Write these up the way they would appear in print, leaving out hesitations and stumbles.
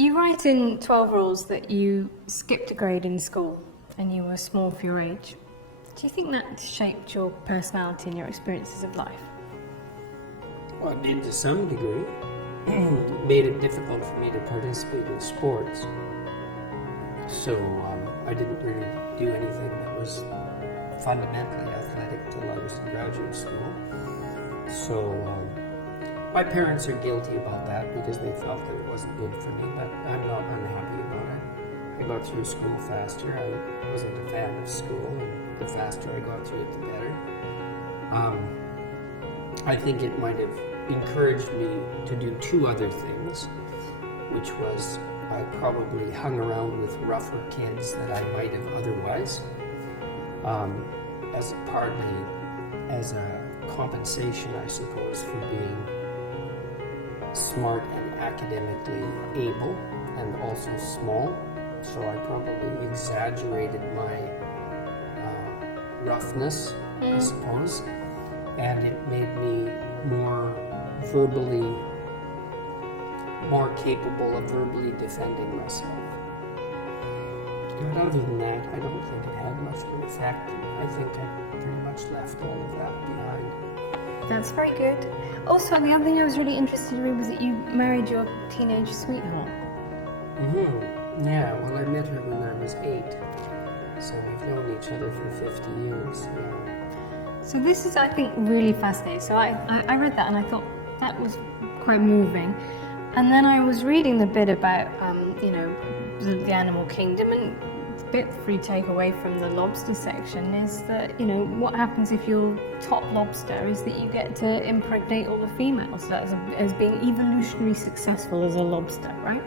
You write in 12 Rules that you skipped a grade in school and you were small for your age. Do you think that shaped your personality and your experiences of life? Well, it did to some degree. It made it difficult for me to participate in sports. So I didn't really do anything that was fundamentally athletic till I was in graduate school. So my parents are guilty about that because they felt that it wasn't good for me, but I'm not unhappy about it. I got through school faster. I wasn't a fan of school, and the faster I got through it, the better. I think it might have encouraged me to do two other things, which was I probably hung around with rougher kids than I might have otherwise, as a compensation, I suppose, for being smart and academically able and also small. So I probably exaggerated my roughness, I suppose, and it made me more capable of verbally defending myself. But other than that, I don't think it had much of an effect. I think I pretty much left all of that behind. That's very good. Also, the other thing I was really interested in was that you married your teenage sweetheart. Yeah, well, I met her when I was 8. So we've known each other for 50 years. Yeah. So this is, I think, really fascinating. So I read that and I thought that was quite moving. And then I was reading the bit about, the animal kingdom, and the bit we take away from the lobster section is that, what happens if you're top lobster is that you get to impregnate all the females. That's as being evolutionary successful as a lobster, right?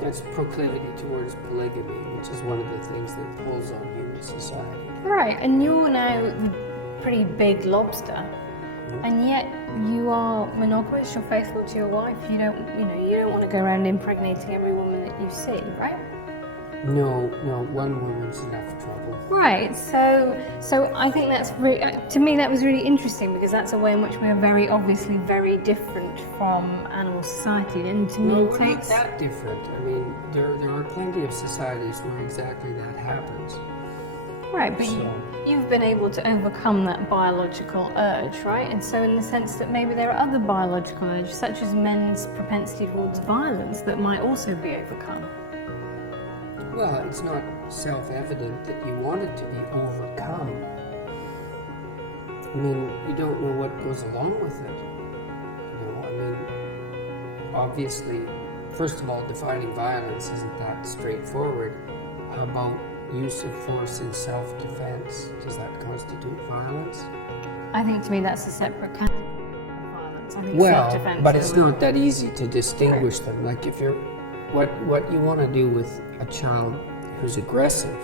That's proclivity towards polygamy, which is one of the things that pulls on human society. Right, and you're now the pretty big lobster, and yet you are monogamous. You're faithful to your wife. You don't want to go around impregnating every woman that you see, right? No, one woman's enough trouble. Right, so I think that's to me that was really interesting, because that's a way in which we are very obviously very different from animal society, and to me it takes... not that different. I mean, there are plenty of societies where exactly that happens. Right, but you've been able to overcome that biological urge, right? And so in the sense that maybe there are other biological urges, such as men's propensity towards violence, that might also be overcome. Well, it's not self-evident that you want it to be overcome. I mean, you don't know what goes along with it. Obviously, first of all, defining violence isn't that straightforward. How about use of force in self-defense? Does that constitute violence? I think to me that's a separate category of violence. I think self-defense, but it's not that easy to distinguish them. Like if you're, what you want to do with a child who's aggressive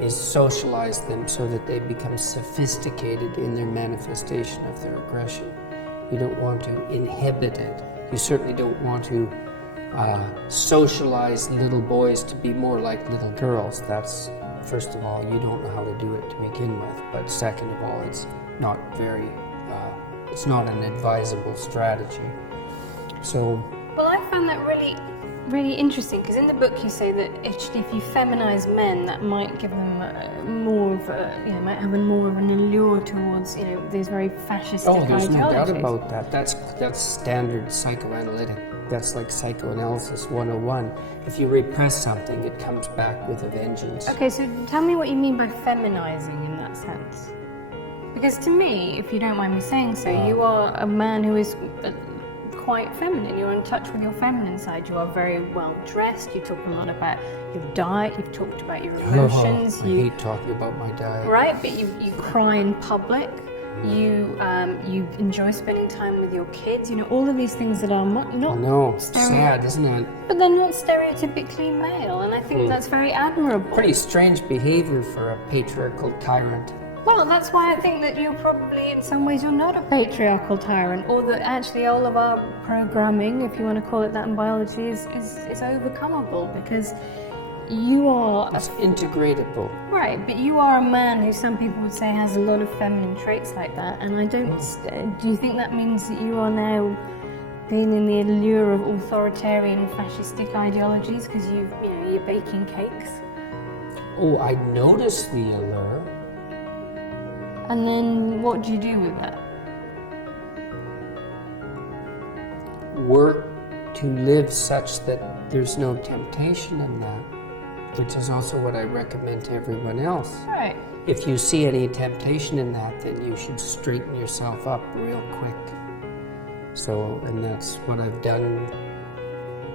is socialize them so that they become sophisticated in their manifestation of their aggression. You don't want to inhibit it. You certainly don't want to socialize little boys to be more like little girls. That's, first of all, you don't know how to do it to begin with, but second of all, it's not it's not an advisable strategy. So, well, I found that really interesting, because in the book you say that if you feminize men, that might give them more of might have more of an allure towards these very fascist ideologies. Oh, there's no doubt about that. That's standard psychoanalytic. That's like psychoanalysis 101. If you repress something, it comes back with a vengeance. Okay, so tell me what you mean by feminizing in that sense. Because to me, if you don't mind me saying so, you are a man who is quite feminine. You're in touch with your feminine side. You are very well dressed. You talk a lot about your diet. You've talked about your emotions. I hate talking about my diet. Right, but you cry in public. You enjoy spending time with your kids. All of these things that are not sad, isn't it? But they're not stereotypically male, and I think that's very admirable. Pretty strange behavior for a patriarchal tyrant. Well, that's why I think that you're probably, in some ways, you're not a patriarchal tyrant, or that actually all of our programming, if you want to call it that in biology, is overcomable, because you are... It's integratable. Right, but you are a man who some people would say has a lot of feminine traits like that, and I don't... Do you think that means that you are now been in the allure of authoritarian fascistic ideologies because you're baking cakes? Oh, I noticed the allure. And then what do you do with that? Work to live such that there's no temptation in that, which is also what I recommend to everyone else. Right. If you see any temptation in that, then you should straighten yourself up real quick. So, and that's what I've done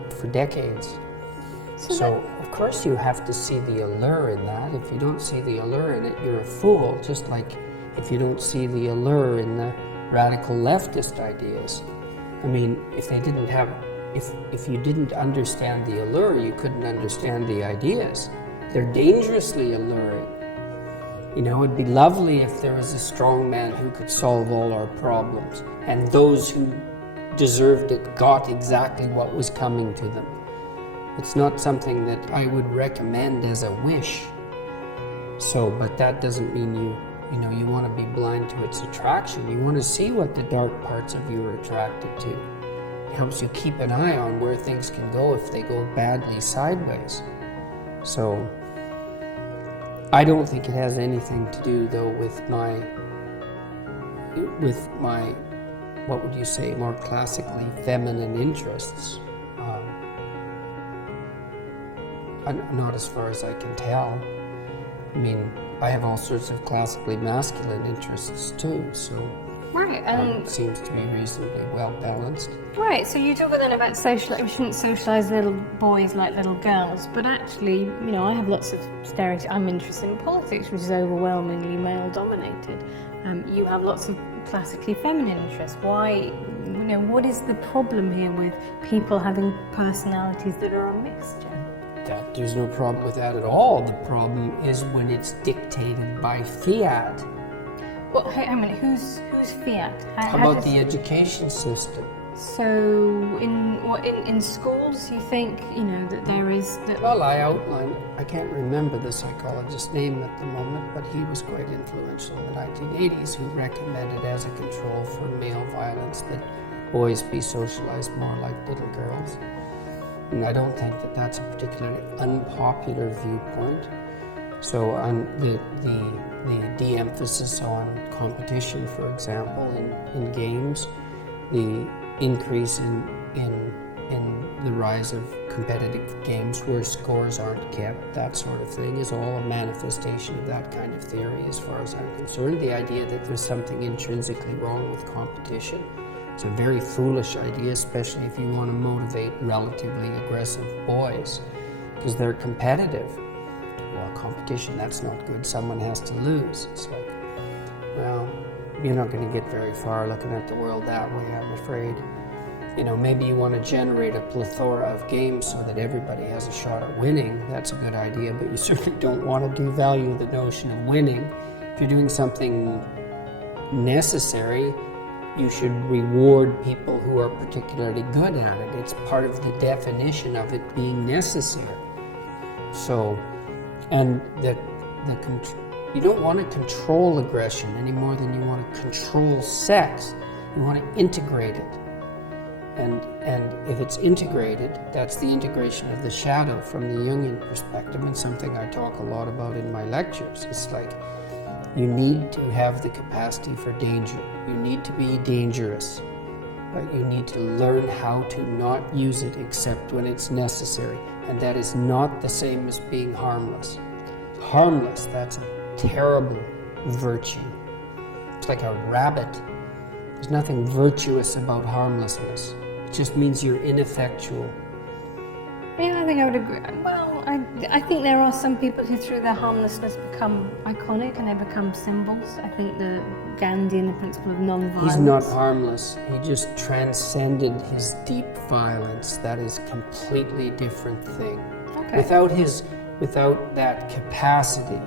for decades. So of course you have to see the allure in that. If you don't see the allure in it, you're a fool, just like if you don't see the allure in the radical leftist ideas. I mean, if you didn't understand the allure, you couldn't understand the ideas. They're dangerously alluring. You know, it'd be lovely if there was a strong man who could solve all our problems, and those who deserved it got exactly what was coming to them. It's not something that I would recommend as a wish. So, but that doesn't mean you know, you want to be blind to its attraction. You want to see what the dark parts of you are attracted to. It helps you keep an eye on where things can go if they go badly sideways. So, I don't think it has anything to do, though, with my, what would you say, more classically feminine interests. Not as far as I can tell. I mean, I have all sorts of classically masculine interests too, so right, and it seems to be reasonably well balanced. Right, so you talk then about we shouldn't socialise little boys like little girls, but actually, you know, I have lots of stereotypes. I'm interested in politics, which is overwhelmingly male-dominated. You have lots of classically feminine interests. Why, you know, what is the problem here with people having personalities that are a mixture? There's no problem with that at all. The problem is when it's dictated by fiat. Well, hang on a minute, who's fiat? How about the education system? So, in schools, you think, you know, that there is... Well, I outlined, I can't remember the psychologist's name at the moment, but he was quite influential in the 1980s, who recommended as a control for male violence that boys be socialized more like little girls. And I don't think that that's a particularly unpopular viewpoint. So on the de-emphasis on competition, for example, in games, the increase in the rise of competitive games where scores aren't kept, that sort of thing, is all a manifestation of that kind of theory as far as I'm concerned. The idea that there's something intrinsically wrong with competition. It's a very foolish idea, especially if you want to motivate relatively aggressive boys, because they're competitive. Well, competition, that's not good. Someone has to lose. It's like, well, you're not going to get very far looking at the world that way, I'm afraid. You know, maybe you want to generate a plethora of games so that everybody has a shot at winning. That's a good idea, but you certainly don't want to devalue the notion of winning. If you're doing something necessary, you should reward people who are particularly good at it. It's part of the definition of it being necessary. So, and you don't want to control aggression any more than you want to control sex. You want to integrate it. And if it's integrated, that's the integration of the shadow from the Jungian perspective, and something I talk a lot about in my lectures. It's like, you need to have the capacity for danger. You need to be dangerous. But you need to learn how to not use it except when it's necessary. And that is not the same as being harmless. Harmless, that's a terrible virtue. It's like a rabbit. There's nothing virtuous about harmlessness. It just means you're ineffectual. Yeah, I think I would agree. Well, I think there are some people who through their harmlessness become iconic and they become symbols. I think the Gandhi and the principle of non-violence. He's not harmless. He just transcended his deep violence. That is a completely different thing. Okay. Without that capacity,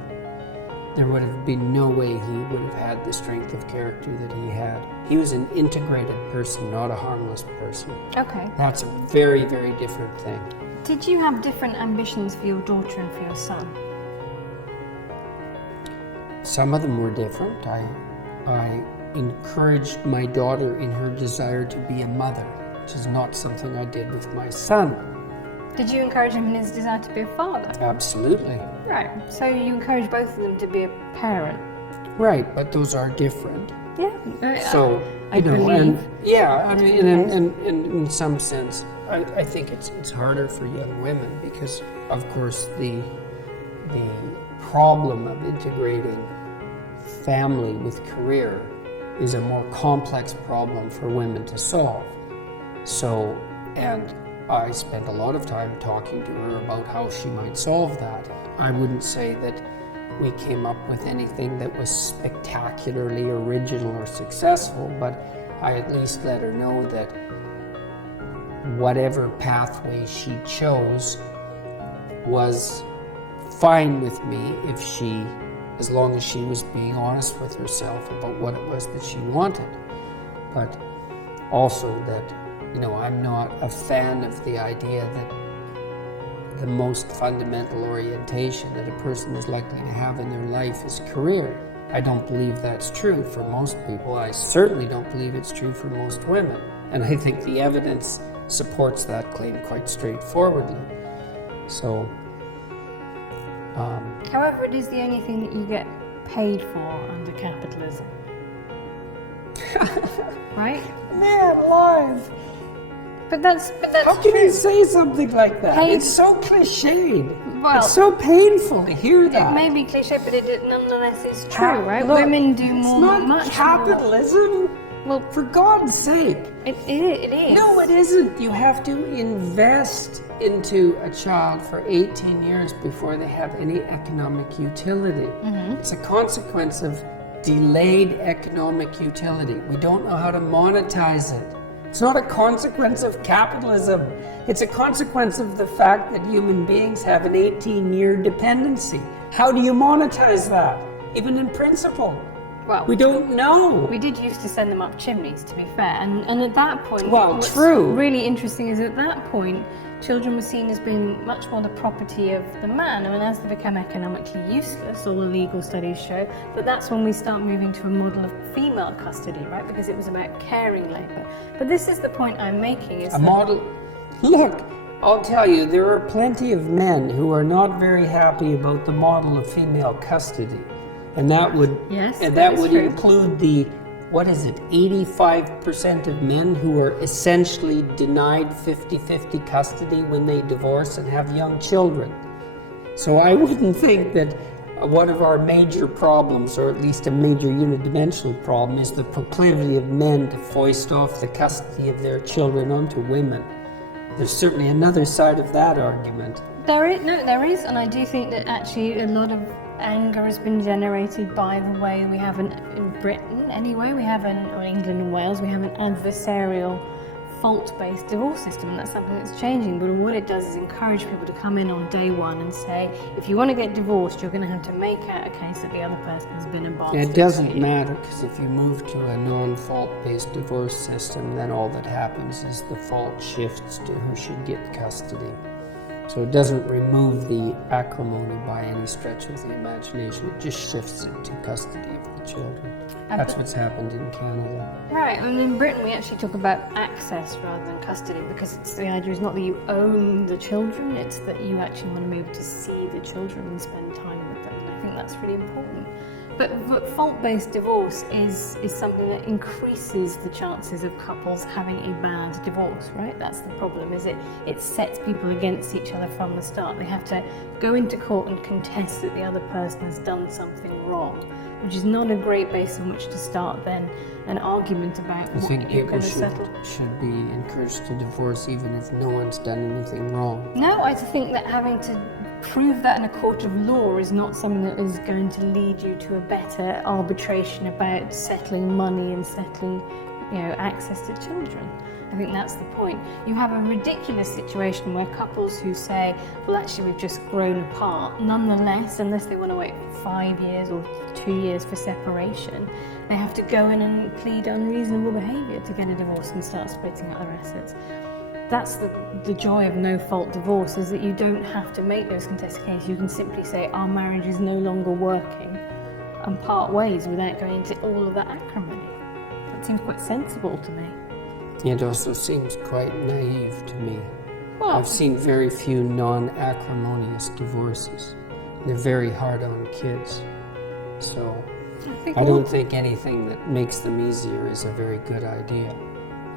there would have been no way he would have had the strength of character that he had. He was an integrated person, not a harmless person. Okay. That's a very, very different thing. Did you have different ambitions for your daughter and for your son? Some of them were different. I encouraged my daughter in her desire to be a mother. which is not something I did with my son. Did you encourage him in his desire to be a father? Absolutely. Right. So you encourage both of them to be a parent. Right, but those are different. Yeah. So, I believe. and yeah, I mean, and in some sense, I think it's harder for young women because, of course, the problem of integrating family with career is a more complex problem for women to solve. So, and I spent a lot of time talking to her about how she might solve that. I wouldn't say that we came up with anything that was spectacularly original or successful, but I at least let her know that whatever pathway she chose was fine with me if she, as long as she was being honest with herself about what it was that she wanted. But also that, you know, I'm not a fan of the idea that the most fundamental orientation that a person is likely to have in their life is career. I don't believe that's true for most people. I certainly don't believe it's true for most women. And I think the evidence supports that claim quite straightforwardly. So, however, it is the only thing that you get paid for under capitalism. Right? man alive! But that's How can you say something like that? Paid- It's so cliched. Well, it's so painful to hear it that. may be cliche, but it nonetheless is true, right? Look, Women do it's more, not much capitalism. more. Well, For God's sake. it is. No, it isn't. You have to invest into a child for 18 years before they have any economic utility. It's a consequence of delayed economic utility. We don't know how to monetize it. It's not a consequence of capitalism. It's a consequence of the fact that human beings have an 18-year dependency. How do you monetize that? Even in principle. Well, We don't know. we did used to send them up chimneys, to be fair, and at that point, Well, what's true. really interesting is at that point, children were seen as being much more the property of the man. I mean, as they become economically useless, all the legal studies show that that's when we start moving to a model of female custody, right? Because it was about caring labour. But this is the point I'm making: is A model. Look, I'll tell you, there are plenty of men who are not very happy about the model of female custody. And that would, Yes, and that that is would true. include the, what is it, 85% of men who are essentially denied 50-50 custody when they divorce and have young children. So I wouldn't think that one of our major problems, or at least a major unidimensional problem, is the proclivity of men to foist off the custody of their children onto women. There's certainly another side of that argument. There is, and I do think that actually a lot of anger has been generated by the way we have in Britain anyway, or England and Wales, we have an adversarial fault-based divorce system, and that's something that's changing. But what it does is encourage people to come in on day one and say, if you want to get divorced, you're going to have to make out a case that the other person has been a bastard. It doesn't matter, because if you move to a non-fault-based divorce system, then all that happens is the fault shifts to who should get custody. So it doesn't remove the acrimony by any stretch of the imagination. It just shifts it to custody of the children. That's what's happened in Canada. Right, and in Britain we actually talk about access rather than custody, because the idea is not that you own the children, it's that you actually want to be able to see the children and spend time with them, and I think that's really important. But fault-based divorce is something that increases the chances of couples having a bad divorce, right? That's the problem, is it sets people against each other from the start. They have to go into court and contest that the other person has done something wrong, which is not a great base on which to start then an argument about I think what you're people going to settle. should be encouraged to divorce even if no one's done anything wrong. No, I think that having to prove that in a court of law is not something that is going to lead you to a better arbitration about settling money and settling, access to children. I think that's the point. You have a ridiculous situation where couples who say, well, actually, we've just grown apart, nonetheless, unless they want to wait 5 years or 2 years for separation, they have to go in and plead unreasonable behaviour to get a divorce and start splitting up their assets. That's the joy of no-fault divorce, is that you don't have to make those contested cases. You can simply say, our marriage is no longer working, and part ways without going into all of that acrimony. That seems quite sensible to me. It also seems quite naive to me. Well, I've seen very few non-acrimonious divorces. They're very hard on kids. So I don't think anything that makes them easier is a very good idea.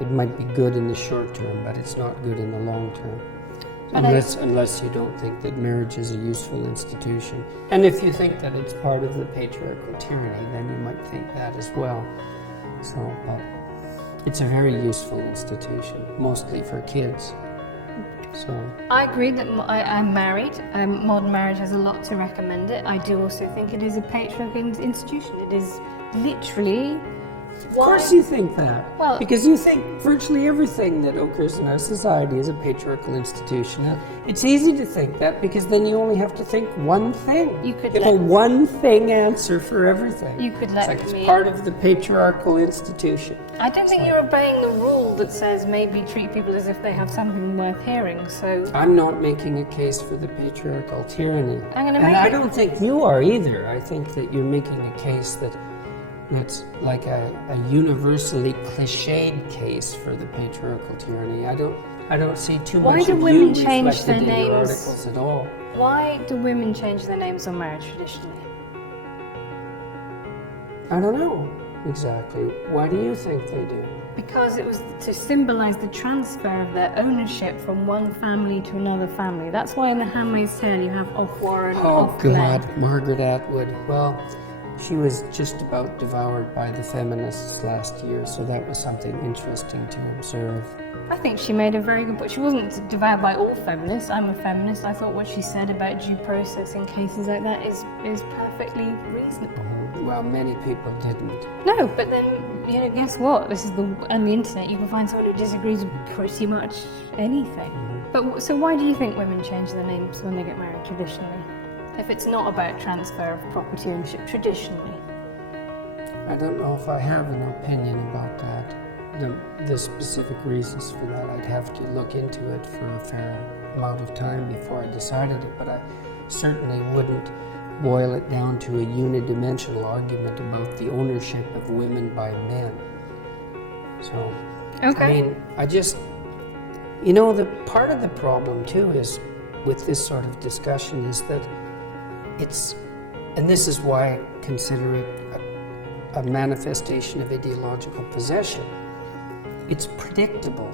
It might be good in the short term, but it's not good in the long term. Unless you don't think that marriage is a useful institution. And if you think that it's part of the patriarchal tyranny, then you might think that as well. So, but it's a very useful institution, mostly for kids. So I agree that I'm married. Modern marriage has a lot to recommend it. I do also think it is a patriarchal institution. It is literally... Of course you think that. Well, because you think virtually everything that occurs in our society is a patriarchal institution. It's easy to think that because then you only have to think one thing. You could have a one thing answer for everything. You could let it's like me... It's part of the patriarchal institution. I don't think you're obeying the rule that says maybe treat people as if they have something worth hearing, so... I'm not making a case for the patriarchal tyranny. I'm gonna and make I it... don't think you are either. I think that you're making a case that's like a universally cliched case for the patriarchal tyranny. I don't see too much Why do of women you change their reflected in your names? articles at all. Why do women change their names on marriage traditionally? I don't know exactly. Why do you think they do? Because it was to symbolize the transfer of their ownership from one family to another family. That's why in The Handmaid's Tale you have Off-Warren, Off-Glen. God, Margaret Atwood. Well, she was just about devoured by the feminists last year, so that was something interesting to observe. I think she made a very good point. She wasn't devoured by all feminists. I'm a feminist. I thought what she said about due process in cases like that is perfectly reasonable. Well, many people didn't. No, but then, guess what? This is on the internet, you can find someone who disagrees with pretty much anything. But so why do you think women change their names when they get married traditionally? If it's not about transfer of property ownership traditionally? I don't know if I have an opinion about that. The specific reasons for that, I'd have to look into it for a fair amount of time before I decided it, but I certainly wouldn't boil it down to a unidimensional argument about the ownership of women by men. So, okay. I mean, the part of the problem too is with this sort of discussion is that and this is why I consider it a manifestation of ideological possession. It's predictable.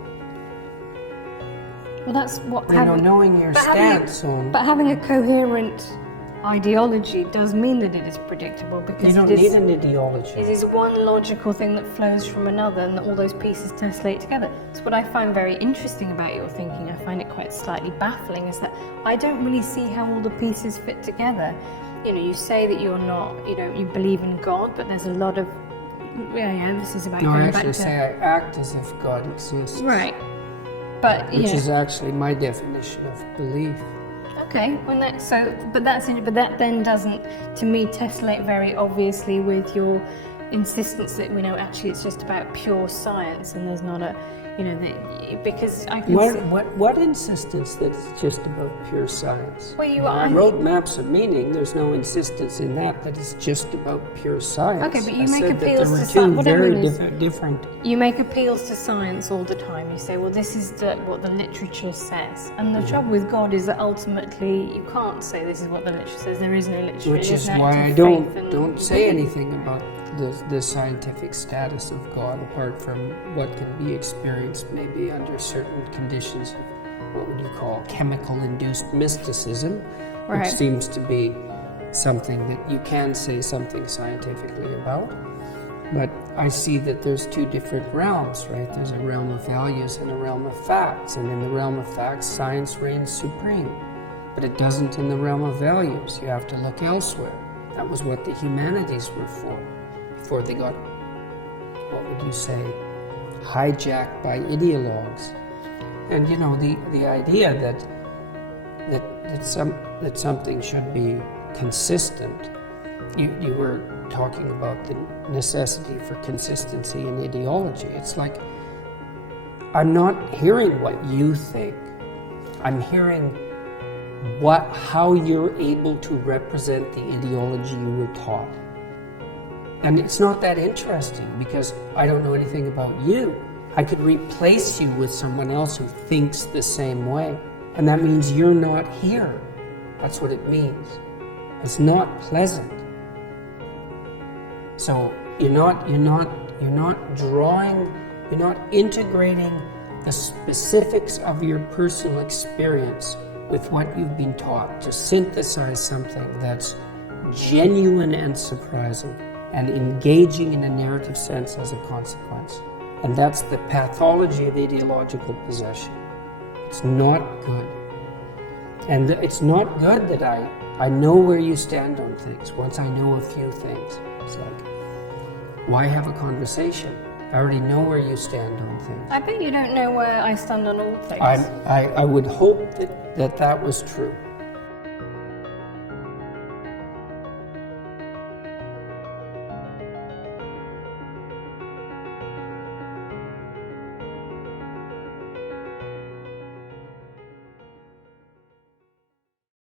Well, that's what... knowing your stance on... But having a coherent ideology does mean that it is predictable because you don't need an ideology. It is one logical thing that flows from another and that all those pieces tessellate together. So what I find very interesting about your thinking, I find it quite slightly baffling, is that I don't really see how all the pieces fit together. You say that you're not, you believe in God, but there's a lot of emphasis about no, going I back actually to... say I act as if God exists. Right. But, which is actually my definition of belief. Okay, but that then doesn't, to me, tessellate very obviously with your insistence that we know actually it's just about pure science and there's not a, because I can what insistence that it's just about pure science? Well, I wrote maps of meaning. There's no insistence in that it's just about pure science. Okay, but you I make said appeals that to there were science. two very different. You make appeals to science all the time. You say, well, this is what the literature says, and the trouble with God is that ultimately you can't say this is what the literature says. There is no literature. Which is why I don't say anything about the scientific status of God apart from what can be experienced maybe under certain conditions of what would you call chemical-induced mysticism, right, which seems to be something that you can say something scientifically about. But I see that there's two different realms, right? There's a realm of values and a realm of facts, and in the realm of facts, science reigns supreme. But it doesn't in the realm of values. You have to look elsewhere. That was what the humanities were for, before they got, what would you say, hijacked by ideologues. And the idea that something should be consistent. You were talking about the necessity for consistency in ideology. It's like I'm not hearing what you think. I'm hearing how you're able to represent the ideology you were taught. And it's not that interesting because I don't know anything about you. I could replace you with someone else who thinks the same way. And that means you're not here. That's what it means. It's not pleasant. So you're not integrating the specifics of your personal experience with what you've been taught to synthesize something that's genuine and surprising and engaging in a narrative sense as a consequence. And that's the pathology of ideological possession. It's not good. And it's not good that I know where you stand on things. Once I know a few things, it's like, why have a conversation? I already know where you stand on things. I bet you don't know where I stand on all things. I would hope that was true.